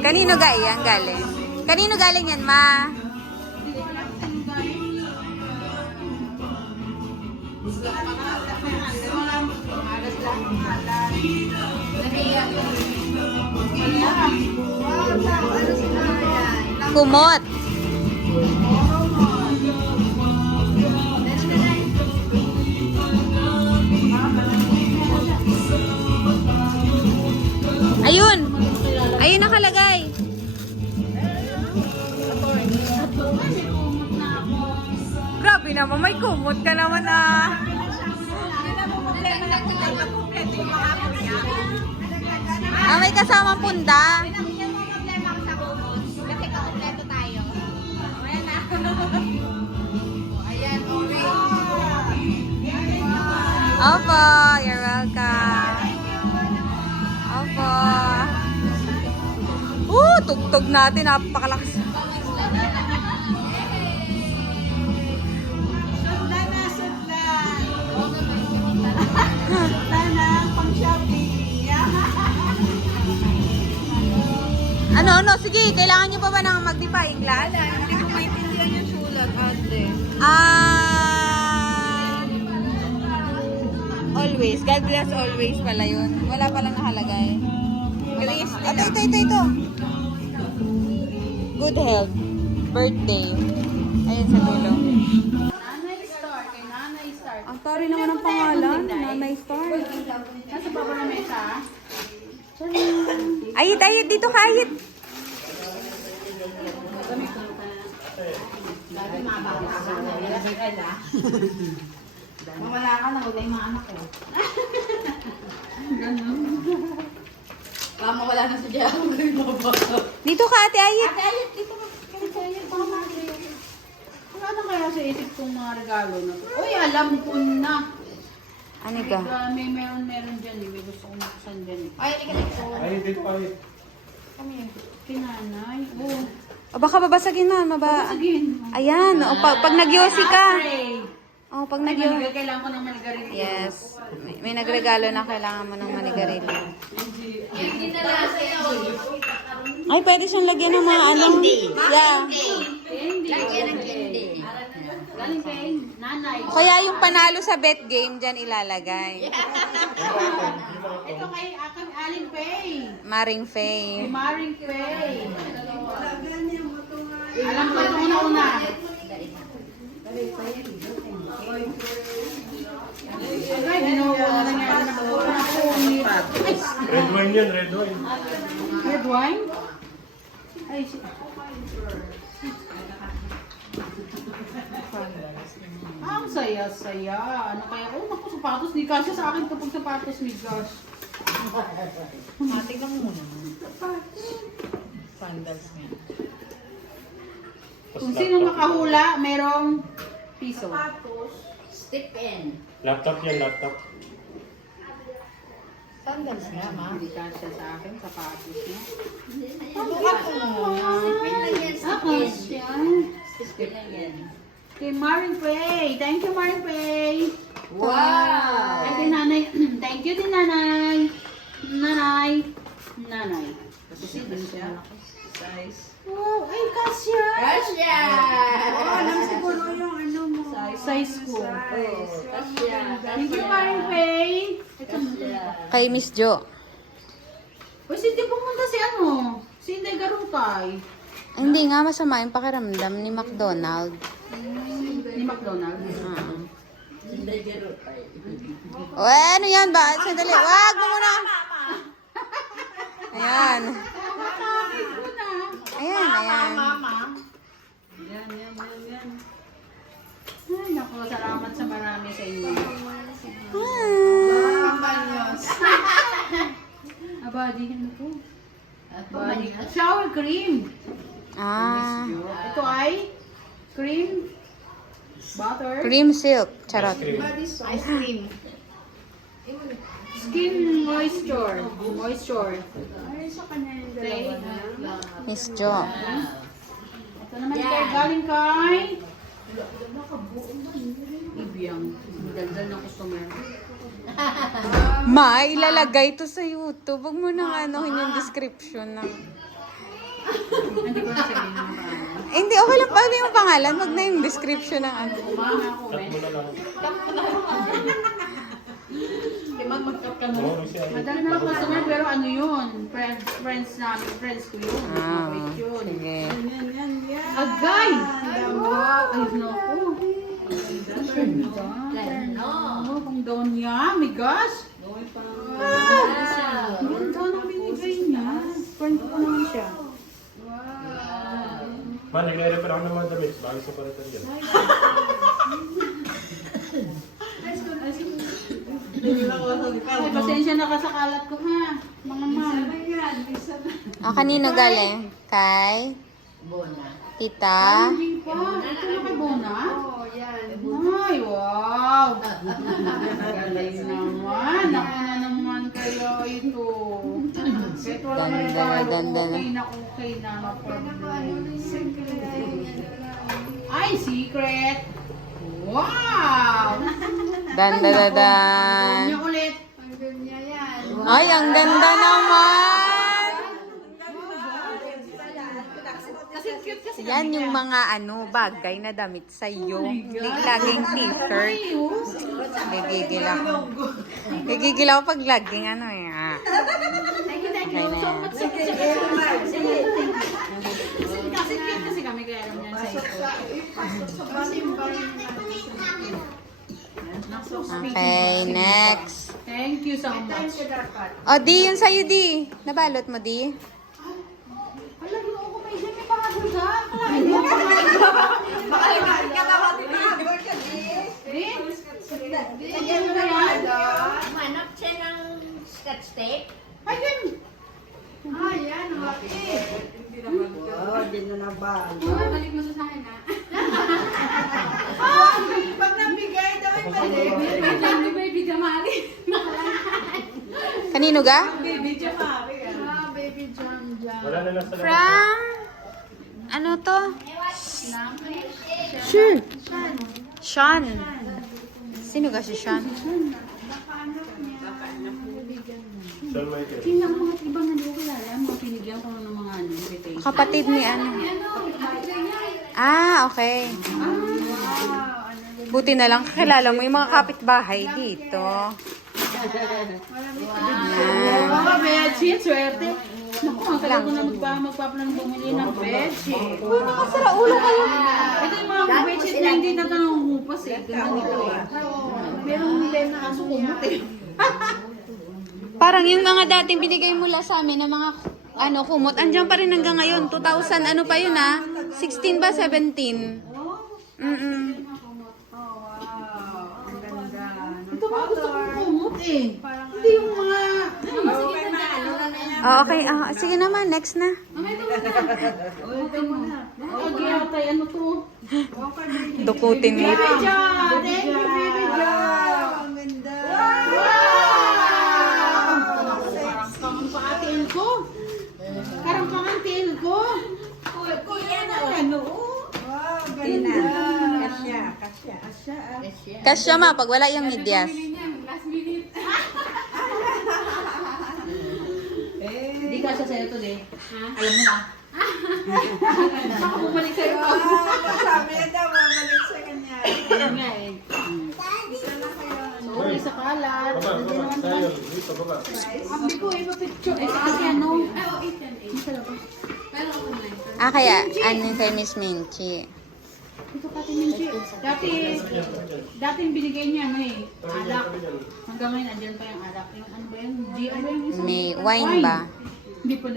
Kanino yan galing? Kanino galing yan, ma? Kumot. Ayun. Ayun nakalagay. Grabe naman, may kumot ka naman ah. May kasamang punta. Opo, you're welcome. Opo. Tugtog natin, napakalakas. Ano, sige, kailangan nyo pa ba nang mag-defying class? Hindi ko maintindihan yung sulat, ate. Always. God bless always pala yun. Wala palang nakalagay. Grace, Ito. Good health. Birthday. Ayun sa dulo. Nanay Star, kay Nanay Star. Ang tari naman ang pangalan. Nanay Star. Nasa baba ng mesa. Ayit. Dito ka, ayit. Dati mababa ka sa Mamala ka na, huwag na yung mga anak ko. Baka mawala na sa dyan. Dito ka, ate, ayit. Ate, ayun, dito ka. Ate, ayun, baka makasayo. Ano kaya sa isip kong mga regalo na to? Uy, alam ko na. Ano ka? Meron dyan eh. May gusto kong maksan dyan eh. Ay, ikaw ko. Ay, dito pa rin. Kami, kinanay. Oo. Baka babasagin na, Sagin. Ayan, pag nagyosi ka. Pag Ay, nagyosi. kailangan ko ng manigarilyo. Yes. May nagregalo na kailangan mo ng manigarilyo. Hindi na lang sa'yo. Ay, pwede siyang lagyan ng mga ano. Yeah. Lagyan ng candy. Galing kay nanay. Kaya yung panalo sa bet game, dyan ilalagay. Ito kay Alin Pay. Maring Kay Faye. Maring Pay. Alam ko ito una. Ay, ginawa na nangyari na po. Red wine yan, red wine. Red wine? Ay, ang saya-saya. Ano kaya? Naku, sapatos. Di kasi sa akin kapag sapatos ni Josh. Matik lang muna. Sandals niya. Kung sino makahula, merong piso. Step in. Laptop yan, laptop. Sandals nga, ma. Hindi kasi sa akin, sapatos niya. Ako muna. Ako siya. Step in yan. Kay Maring Pay. Thank you, Maring Pay. Wow! Ay, kay nanay. Thank you din, nanay. Nanay. Kasi din siya. Size. Oh, ay, kasya. Kasya! Alam siguro yung ano mo. Size ko. Kasya. Thank you, Maring Pay. Kay Miss Jo. O, hindi pumunta si ano? Si Inday Garutay. Hindi nga masama yung pakiramdam ni McDonald. Ni McDonald. Ano yan ba? Sandali. Wag mo muna. Ayan. Ayan. Mama. Yan. Ay, naku, salamat sa marami sa inyo. Pambanyos. Abadi, ano po? Abadi. Shower cream. Ito ay cream, butter, Cream silk. Charot. Ice cream. skin moisture. Ay, sa kanya yung dalawa na. Miss Jo. Ito naman kay galing kay Ibiang. Daldal ng customer. Ma, ilalagay to sa YouTube. Huwag mo nang anohin yung description ng... Hindi ko na sabihin yung pangalan. Hindi, okay lang pala yung pangalan. Wag na yung description ng ano. Mga ako, Cut mo na lang. Mag-cut ka na. Oo, siya. Madali na customer, pero ano yun? Friends namin, friends ko yun. Ah, Mabait yun. sige. Agay! Ay, naku. Ano, kung doon niya, my gosh. Ang doon ang binigay niya. Friend ko naman siya. Man, nag-refer ako ng mga damit. Bago sa palitan yan. Ay, pasensya na ka sa kalat ko ha. Mga ma'am. Kanino galing? Kay? Tita? Hindi pa. Ito na kay Bona? Oh, yan. Ay, wow! Galing naman. Ako na naman kayo ito. Ito lang may bago. Ganda na. Okay na. No problem. Ay, secret! Wow! Dan. Niya ulit. Ang ganda yan. Ay, ang ganda naman! Kasi cute kasi. Yan yung mga bagay na damit sa iyo. Hindi laging t-shirt. Gigigil ako. Gigigil ako pag laging Okay na yan. Kasi cute kasi kami kaya alam niyan sa Okay, next. Thank you so much. O, Di, yun sa'yo, Di. Nabalot mo, Di? Alam mo ako may dyan, may pangagol ka. Kalahin mo Lagyan mo na yan. Manap siya ng scotch tape. Ayun. Ah, yan. Ang laki. Balik mo sa akin, ha? Pag nabigay, daw ay Wait lang, di ba ibigay Kanino ga? Baby, Jamari. Ah, baby jam jam. Wala na lang sa From? Ano to? Sure. Sean. Sino ga si Sean? Sean Michael. Sino ang mga ibang nalukilala? Mga pinigyan ko ng mga invitation. Kapatid ni ano? Okay. Buti na lang kakilala mo yung mga kapitbahay dito. Yan. Mga bedsheet, swerte. Naku, ang tagal ko na magpapalang bumili ng bedsheet. Uy, nakasara ulo kayo. Ito yung mga bedsheet na hindi na nangungupas eh. Ganun ito eh. Merong nila na kaso kumot eh. Parang yung mga dating binigay mula sa amin na mga kumot, andyan pa rin hanggang ngayon. 2000, ano pa yun 16 ba? 17? Ito mga gusto kong kumot eh. Hindi yung mga... Okay. Sige naman, next na. Agiyatay, ano to? Dukutin mo. Baby John! Thank you, Baby John! Ang ganda! Wow! Parang pang-paatil ko. Parang pang-atil ko. Kuya na ano? Wow, ganda! Kasya. Kasya ma, pag wala yung medyas. Last minute. Hindi kasya sa'yo to, de. Alam mo na. Baka bumalik sa'yo. Sabi niya daw, babalik sa kanya. Ayan nga eh. Sorry sa kalat. Baba. Tayo. Dito, baba. Sabi ko, iba picture. Eh, kasi ano? Kaya, ano kay Miss Minchi? Ito Kati Minchi. Dati yung binigay niya, may alak. Hanggang ngayon, andyan pa yung alak. Yung ano ba yun? Ano ba yung isa? May wine ba? Hindi pa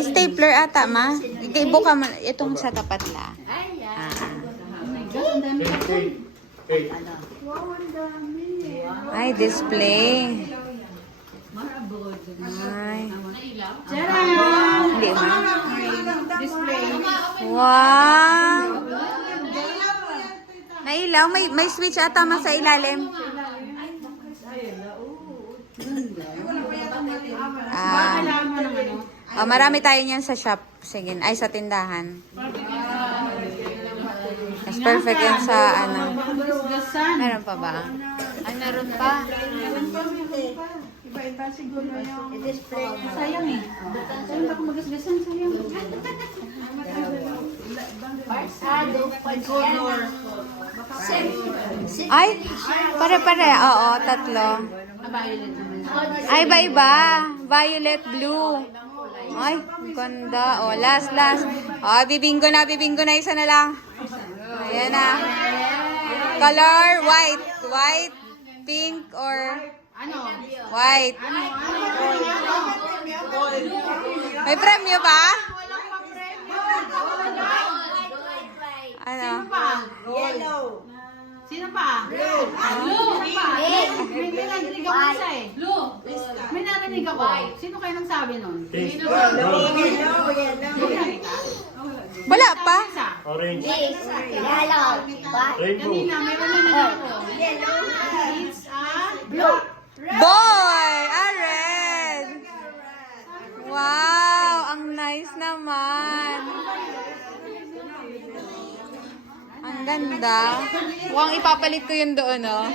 Stapler ata, ma? Ibuka mo, itong sa tapat la. Ay, yan. Oh my God, ang dami ka po. Hey. Ay, display. Ay. Charan! Hindi, ma. Display. Wow! Nailaw, may switch ata ma sa ilalim. Kailangan mo ng ano? Marami tayo niyan sa shop. Sige, ay sa tindahan. Mas perfect yan sa Gasgasan. Meron pa ba? Ay, meron pa. Iba-iba siguro yung Sayang eh. Sayang baka magasgasan, sayang. color. Ay, pare-pare. Oo, tatlo. Violet naman. Ay, iba-iba. Violet, blue. Ay, ang ganda. O, last. O, bibinggo na. Isa na lang. Ayan na. Color, white. White, pink, or Ano? white. Ano? May premyo ba? Ano? Yellow. Sino pa? Blue. Sino pa? May narinig ako isa eh. Blue. May narinig ako. Sino kayo nang sabi nun? Pink. Yellow. Wala pa. Isa. Orange. Yellow. Rainbow. Kanina, meron na narinig ako. It's a blue. Boy! Red! Wow! Ang nice naman. Ang ganda. Mukhang ipapalit ko yun doon, no?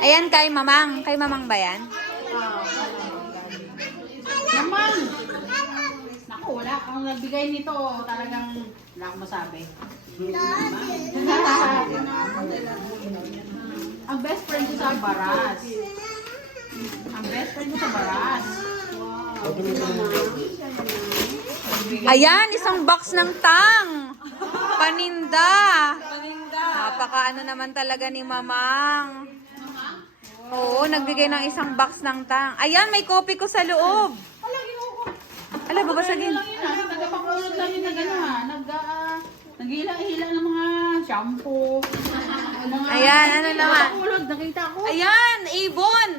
Ayan, kay Mamang. Kay Mamang ba yan? Naman. Naku, wala. Ang nagbigay nito, talagang wala akong masabi. Ang best friend ko sa Baras. Ang best friend ko sa Baras. Ayan, isang box ng tang. Paninda. Napaka naman talaga ni Mamang. Oo, nagbigay ng isang box ng tang. Ayan, may kopi ko sa loob. Ala, babasagin. Lang yun ah. Nagpapakulot lang yun na gano'n ah. Naghila-hila ng mga shampoo. Ayan, ano naman? Nagpapakulot, nakita ko. Ayan, Avon.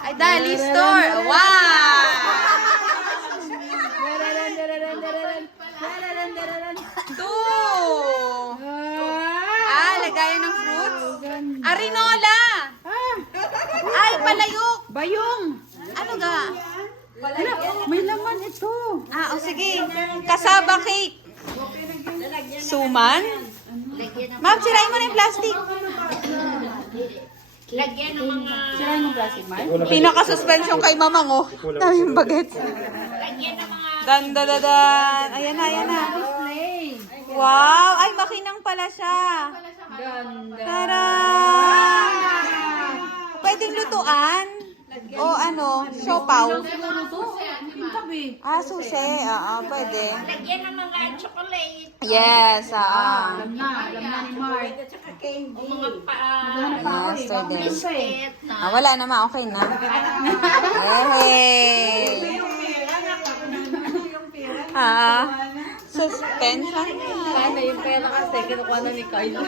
Ay, Dali Store. Wow! Two. Lagayan ng fruits. Arinola. Ay, palayok. Bayong! Ano ga? Hala, may laman ito. O sige. Kasaba cake. Suman? Ma'am, sirain mo na yung plastic. Lagyan ng mga... Sira yung plastic, Mark? Pinaka-suspension kay Mamang, oh. Daming bagets. Lagyan ng mga... Dan. Ayan na. Display. Wow! Ay, makinang pala siya. Ganda. Tara! Pwedeng lutuan? O ano, siopaw? Siguro to. Yung tabi. Susi. Oo, pwede. Lagyan ng mga chocolate. Yes, Alam na ni Mark. O mga Naghahanap pa ako eh. Yes, Baka pwede. meron pa eh. biscuit na. Wala naman, okay na. Hey! Suspension. Sana yung pera kasi kinukuha na ni Kyle.